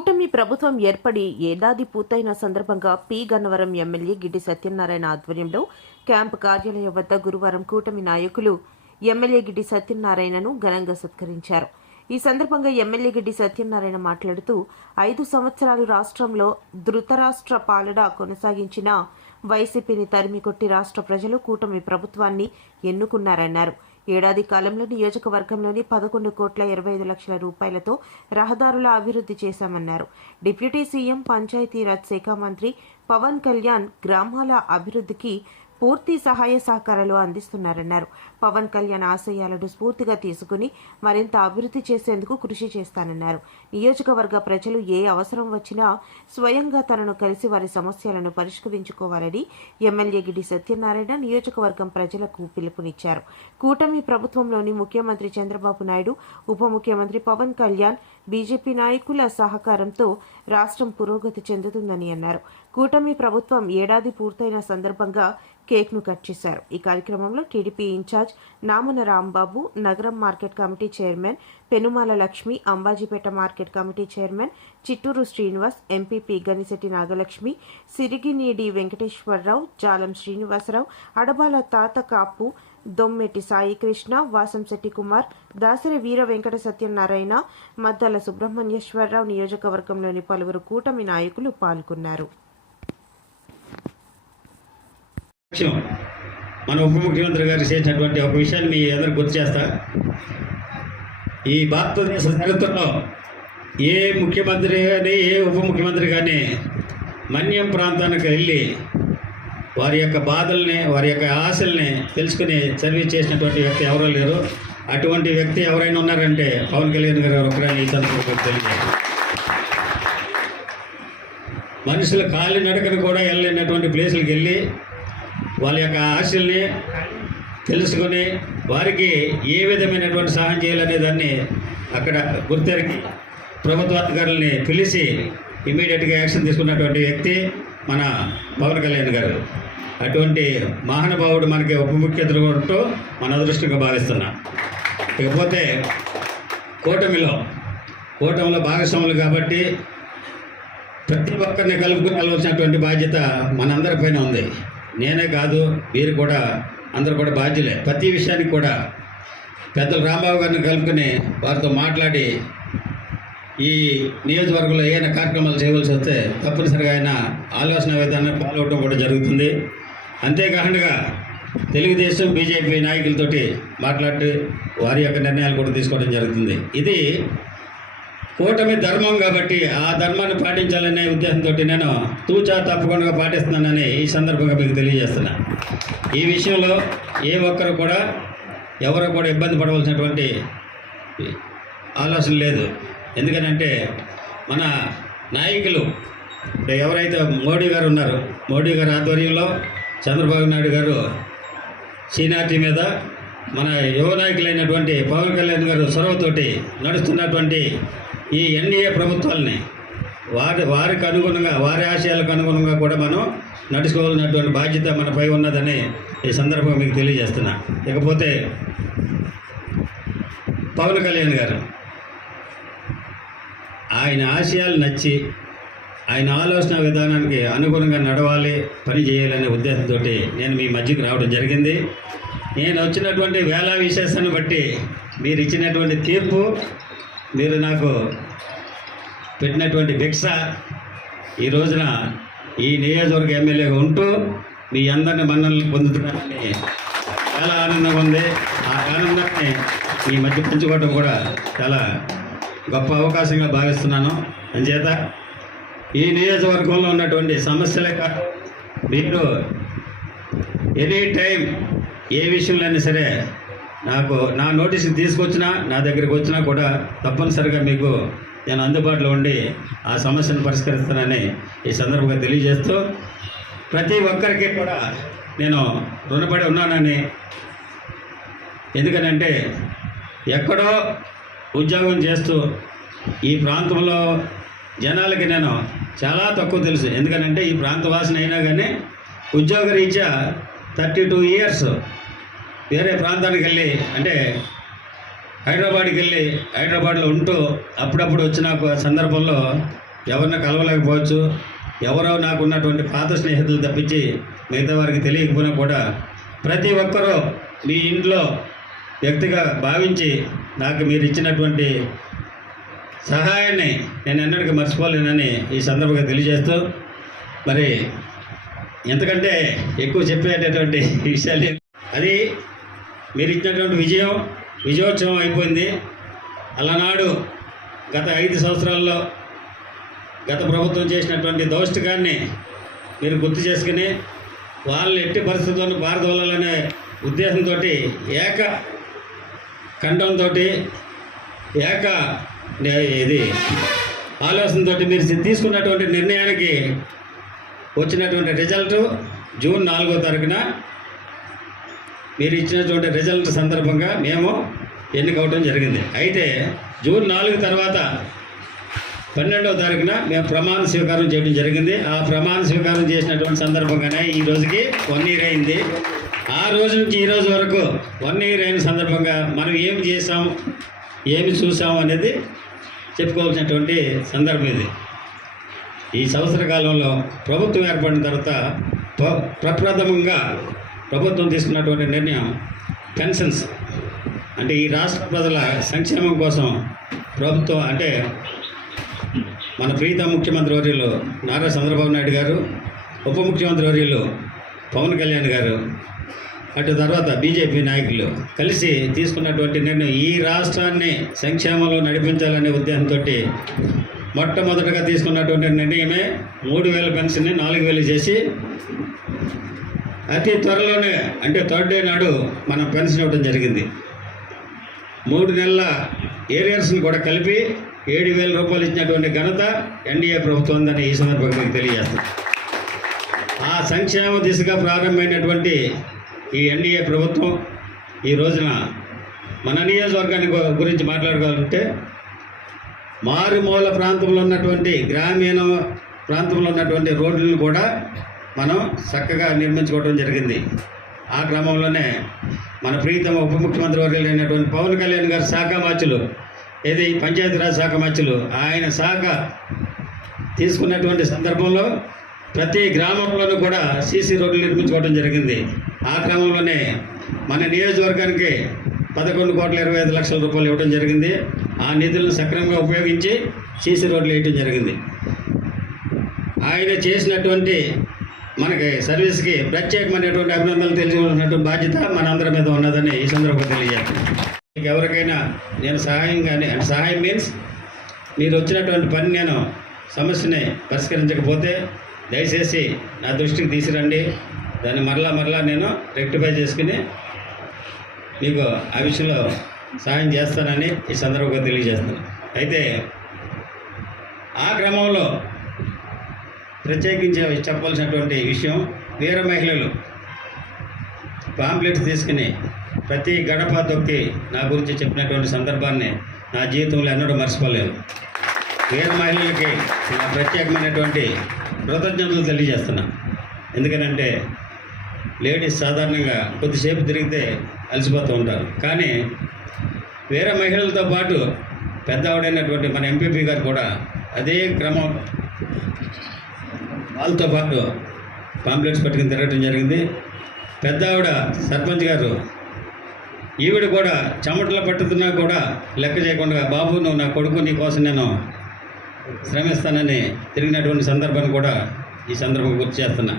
కూటమి ప్రభుత్వం ఏర్పడి ఏడాది పూర్తయిన సందర్భంగా పి గన్నవరం ఎమ్మెల్యే గిడ్డి సత్యనారాయణ ఆధ్వర్యంలో క్యాంపు కార్యాలయం వద్ద గురువారం కూటమి నాయకులు ఎమ్మెల్యే గిడ్డి సత్యనారాయణను ఘనంగా సత్కరించారు. ఈ సందర్భంగా ఎమ్మెల్యే గిడ్డి సత్యనారాయణ మాట్లాడుతూ 5 సంవత్సరాలు రాష్ట్రంలో ధృతరాష్ట్ర పాలన కొనసాగించిన వైసీపీని తరిమికొట్టి రాష్ట్ర ప్రజలు కూటమి ప్రభుత్వాన్ని ఎన్నుకున్నారన్నారు. ఏడాది కాలంలో నియోజకవర్గంలోని 11,25,00,000 రూపాయలతో రహదారుల అభివృద్ధి చేశామన్నారు. డిప్యూటీ సీఎం పంచాయతీరాజ్ శాఖ మంత్రి పవన్ కళ్యాణ్ గ్రామాల అభివృద్ధికి పూర్తి సహాయ సహకారాలు అందిస్తున్నారన్నారు. పవన్ కళ్యాణ్ ఆశయాలను స్ఫూర్తిగా తీసుకుని మరింత అభివృద్ధి చేసేందుకు కృషి చేస్తానన్నారు. నియోజకవర్గ ప్రజలు ఏ అవసరం వచ్చినా స్వయంగా తనను కలిసి వారి సమస్యలను పరిష్కరించుకోవాలని ఎమ్మెల్యే గిడ్డి సత్యనారాయణ నియోజకవర్గం ప్రజలకు పిలుపునిచ్చారు. కూటమి ప్రభుత్వంలోని ముఖ్యమంత్రి చంద్రబాబు నాయుడు, ఉప ముఖ్యమంత్రి పవన్ కళ్యాణ్, బీజేపీ నాయకుల సహకారంతో రాష్ట్రం పురోగతి చెందుతుందని అన్నారు. కూటమి ప్రభుత్వం ఏడాది పూర్తయిన సందర్భంగా కేక్ను కట్ చేశారు. ఈ కార్యక్రమంలో TDP incharge Namana Rambabu, Nagaram market committee chairman Penumala Lakshmi, Ambajipeta market committee chairman Chitturu Srinivas, MPP Ganisetti Nagalakshmi, Siriginidi Venkateswararao, Jalam Srinivasarao, Adabala Thatakapu, Dommeti Saikrishna, Vasamsetti Kumar, Dasari Veera Venkata Satyanarayana, Maddala Subrahmanyeswararao, నియోజకవర్గంలోని పలువురు కూటమి నాయకులు పాల్గొన్నారు. మన ఉప ముఖ్యమంత్రి గారు చేసినటువంటి ఒక విషయాన్ని మీ అందరికి గుర్తు చేస్తా. ఈ భారతదేశ చరిత్రలో ఏ ముఖ్యమంత్రి కానీ ఏ ఉప ముఖ్యమంత్రి కానీ మన్యం ప్రాంతానికి వెళ్ళి వారి యొక్క బాధల్ని, వారి యొక్క ఆశల్ని తెలుసుకుని సర్వీస్ చేసినటువంటి వ్యక్తి ఎవరో లేరు. అటువంటి వ్యక్తి ఎవరైనా ఉన్నారంటే పవన్ కళ్యాణ్ గారు ఒకరైనా ఈ సందర్భంగా తెలియజేయాలి. మనుషులు కాలి నడకను కూడా వెళ్ళలేనటువంటి ప్లేసులకు వెళ్ళి వాళ్ళ యొక్క ఆశల్ని తెలుసుకొని వారికి ఏ విధమైనటువంటి సహాయం చేయాలనే దాన్ని అక్కడ గుర్తెరిగి ప్రభుత్వాధికారులని పిలిచి ఇమీడియట్గా యాక్షన్ తీసుకున్నటువంటి వ్యక్తి మన పవన్ కళ్యాణ్ గారు. అటువంటి మహానుభావుడు మనకి ఉప ముఖ్యమంత్రి ఉంటూ మన అదృష్టంగా భావిస్తున్నాం. ఇకపోతే కూటమిలో భాగస్వాములు కాబట్టి ప్రతి ఒక్కరిని కలుపుకుని వెళ్ళవలసినటువంటి బాధ్యత మనందరిపైన ఉంది. నేనే కాదు, మీరు కూడా అందరూ కూడా బాధ్యులే. ప్రతి విషయానికి కూడా పెద్దలు రాంబాబు గారిని కలుపుకొని వారితో మాట్లాడి ఈ నియోజకవర్గంలో ఏదైనా కార్యక్రమాలు చేయవలసి వస్తే తప్పనిసరిగా ఆయన ఆలోచన విధానం ఫాలో అవడం కూడా జరుగుతుంది. అంతేకాకుండా తెలుగుదేశం, బీజేపీ నాయకులతోటి మాట్లాడి వారి యొక్క నిర్ణయాలు కూడా తీసుకోవడం జరుగుతుంది. ఇది కూటమి ధర్మం కాబట్టి ఆ ధర్మాన్ని పాటించాలనే ఉద్దేశంతో నేను తూచా తప్పకుండా పాటిస్తున్నానని ఈ సందర్భంగా మీకు తెలియజేస్తున్నా. ఈ విషయంలో ఏ ఒక్కరు కూడా ఎవరు కూడా ఇబ్బంది పడవలసినటువంటి ఆలోచన లేదు. ఎందుకనంటే మన నాయకులు ఎవరైతే మోడీ గారు ఉన్నారో, మోడీ గారి ఆధ్వర్యంలో చంద్రబాబు నాయుడు గారు సీనియారిటీ మీద మన యువ నాయకులైనటువంటి పవన్ కళ్యాణ్ గారు చొరవతోటి నడుస్తున్నటువంటి ఈ ఎన్డీఏ ప్రభుత్వాలని వారికి అనుగుణంగా, వారి ఆశయాలకు అనుగుణంగా కూడా మనం నడుచుకోవాలన్నటువంటి బాధ్యత మనపై ఉన్నదని ఈ సందర్భంగా మీకు తెలియజేస్తున్నా. ఇకపోతే పవన్ కళ్యాణ్ గారు ఆయన ఆశయాలు నచ్చి ఆయన ఆలోచన విధానానికి అనుగుణంగా నడవాలి, పని చేయాలనే ఉద్దేశంతో నేను మీ మధ్యకు రావడం జరిగింది. నేను వచ్చినటువంటి వేళ విశేషాన్ని బట్టి మీరు ఇచ్చినటువంటి తీర్పు, మీరు నాకు పెట్టినటువంటి భిక్ష, ఈ రోజున ఈ నియోజకవర్గ ఎమ్మెల్యేగా ఉంటూ మీ అందరిని మన్ననలు పొందుతున్నానని చాలా ఆనందంగా ఉంది. ఆ ఆనందాన్ని మీ మధ్య పంచుకోవడం కూడా చాలా గొప్ప అవకాశంగా భావిస్తున్నాను. అంచేత ఈ నియోజకవర్గంలో ఉన్నటువంటి సమస్యలే కాదు, మీరు ఎనీ టైం ఏ విషయంలో అయినా సరే నా నోటీస్కి తీసుకొచ్చినా, నా దగ్గరికి వచ్చినా కూడా తప్పనిసరిగా మీకు నేను అందుబాటులో ఉండి ఆ సమస్యను పరిష్కరిస్తానని ఈ సందర్భంగా తెలియజేస్తూ, ప్రతి ఒక్కరికి కూడా నేను రుణపడి ఉన్నానని. ఎందుకనంటే ఎక్కడో ఉద్యోగం చేస్తూ ఈ ప్రాంతంలో జనాలకి నేను చాలా తక్కువ తెలుసు. ఎందుకనంటే ఈ ప్రాంత వాసన అయినా కానీ ఉద్యోగరీత్యా 32 years వేరే ప్రాంతానికి వెళ్ళి, అంటే హైదరాబాద్కి వెళ్ళి హైదరాబాద్లో ఉంటూ అప్పుడప్పుడు వచ్చిన సందర్భంలో ఎవరిని కలవలేకపోవచ్చు, ఎవరో నాకు ఉన్నటువంటి పాత స్నేహితులు తప్పించి మిగతా వారికి తెలియకపోయినా కూడా ప్రతి ఒక్కరూ మీ ఇంట్లో వ్యక్తిగా భావించి నాకు మీరు ఇచ్చినటువంటి సహాయాన్ని నేను ఎన్నటికీ మర్చిపోలేనని ఈ సందర్భంగా తెలియజేస్తూ, మరి ఎంతకంటే ఎక్కువ చెప్పేటటువంటి విషయాలు అది మీరు ఇచ్చినటువంటి విజయోత్సవం అయిపోయింది. అలనాడు గత 5 సంవత్సరాల్లో గత ప్రభుత్వం చేసినటువంటి దౌష్టికాన్ని మీరు గుర్తు చేసుకుని వాళ్ళు ఎట్టి పరిస్థితులను పారదోలాలనే ఉద్దేశంతో ఏక ఖండంతో ఇది ఆలోచనతో మీరు తీసుకున్నటువంటి నిర్ణయానికి వచ్చినటువంటి రిజల్ట్ జూన్ 4వ తారీఖున మీరు ఇచ్చినటువంటి రిజల్ట్ సందర్భంగా మేము ఎన్నికవడం జరిగింది. అయితే జూన్ 4 తర్వాత 12వ తారీఖున మేము ప్రమాణ స్వీకారం చేయడం జరిగింది. ఆ ప్రమాణ స్వీకారం చేసినటువంటి సందర్భంగానే ఈ రోజుకి 1 ఇయర్ అయింది. ఆ రోజు నుంచి ఈ రోజు వరకు 1 ఇయర్ అయిన సందర్భంగా మనం ఏమి చేసాం, ఏమి చూసాం అనేది చెప్పుకోవాల్సినటువంటి సందర్భం ఇది. ఈ సంవత్సర కాలంలో ప్రభుత్వం ఏర్పడిన తర్వాత ప్రప్రథమంగా ప్రభుత్వం తీసుకున్నటువంటి నిర్ణయం పెన్షన్స్, అంటే ఈ రాష్ట్ర ప్రజల సంక్షేమం కోసం ప్రభుత్వం అంటే మన ప్రీత ముఖ్యమంత్రి వర్యులు నారా చంద్రబాబు నాయుడు గారు, ఉప ముఖ్యమంత్రి వర్యులు పవన్ కళ్యాణ్ గారు, అటు తర్వాత బీజేపీ నాయకులు కలిసి తీసుకున్నటువంటి నిర్ణయం ఈ రాష్ట్రాన్ని సంక్షేమంలో నడిపించాలనే ఉద్దేశంతో మొట్టమొదటగా తీసుకున్నటువంటి నిర్ణయమే 3,000 పెన్షన్ని 4,000 చేసి అతి త్వరలోనే అంటే 3rd డే నాడు మనం పెన్షన్ ఇవ్వడం జరిగింది. 3 నెలల ఏరియర్స్ని కూడా కలిపి 7,000 రూపాయలు ఇచ్చినటువంటి ఘనత ఎన్డీఏ ప్రభుత్వం ఉందని ఈ సందర్భంగా మీకు తెలియజేస్తాం. ఆ సంక్షేమ దిశగా ప్రారంభమైనటువంటి ఈ ఎన్డీఏ ప్రభుత్వం ఈ రోజున మన నియోజకవర్గాన్ని గురించి మాట్లాడుకోవాలంటే మారుమూల ప్రాంతంలో ఉన్నటువంటి గ్రామీణ ప్రాంతంలో ఉన్నటువంటి రోడ్లను కూడా మనం చక్కగా నిర్మించుకోవడం జరిగింది. ఆ క్రమంలోనే మన ప్రీతమ ఉప ముఖ్యమంత్రి వర్యులైనటువంటి పవన్ కళ్యాణ్ గారి శాఖ మార్చులు ఏది పంచాయతీరాజ్ శాఖ మార్చులు ఆయన శాఖ తీసుకున్నటువంటి సందర్భంలో ప్రతి గ్రామంలోనూ కూడా సీసీ రోడ్లు నిర్మించుకోవడం జరిగింది. ఆ క్రమంలోనే మన నియోజకవర్గానికి 11,25,00,000 రూపాయలు ఇవ్వడం జరిగింది. ఆ నిధులను సక్రమంగా ఉపయోగించి సీసీ రోడ్లు వేయడం జరిగింది. ఆయన చేసినటువంటి మనకి సర్వీస్కి ప్రత్యేకమైనటువంటి అభినందనలు తెలియజేయాల్సినటువంటి బాధ్యత మనందరి మీద ఉన్నదని ఈ సందర్భంగా తెలియజేస్తాను. మీకు ఎవరికైనా నేను సహాయం మీన్స్ మీరు వచ్చినటువంటి పని నేను సమస్యని పరిష్కరించకపోతే దయచేసి నా దృష్టికి తీసుకురండి, దాన్ని మరలా నేను రెక్టిఫై చేసుకుని మీకు ఆ విషయంలో సహాయం చేస్తానని ఈ సందర్భంగా తెలియజేస్తాను. అయితే ఆ క్రమంలో ప్రత్యేకించి చెప్పాల్సినటువంటి విషయం, వీర మహిళలు పాంప్లెట్స్ తీసుకుని ప్రతి గడప తొక్కి నా గురించి చెప్పినటువంటి సందర్భాన్ని నా జీవితంలో ఎన్నడూ మర్చిపోలేను. వీర మహిళలకి నా ప్రత్యేకమైనటువంటి కృతజ్ఞతలు తెలియజేస్తున్నా. ఎందుకనంటే లేడీస్ సాధారణంగా కొద్దిసేపు తిరిగితే అలసిపోతూ ఉంటారు, కానీ వేరే మహిళలతో పాటు పెద్దవాడైనటువంటి మన ఎంపీపీ గారు కూడా అదే క్రమం వాళ్ళతో పాటు పాంప్లెట్స్ పట్టుకుని తిరగడం జరిగింది. పెద్దావిడ సర్పంచ్ గారు ఈవిడ కూడా చెమటలు పట్టుతున్నా కూడా లెక్క చేయకుండా, బాబు నువ్వు నా కొడుకు, నీ కోసం నేను శ్రమిస్తానని తిరిగినటువంటి సందర్భాన్ని కూడా ఈ సందర్భంగా గుర్తు చేస్తున్నా.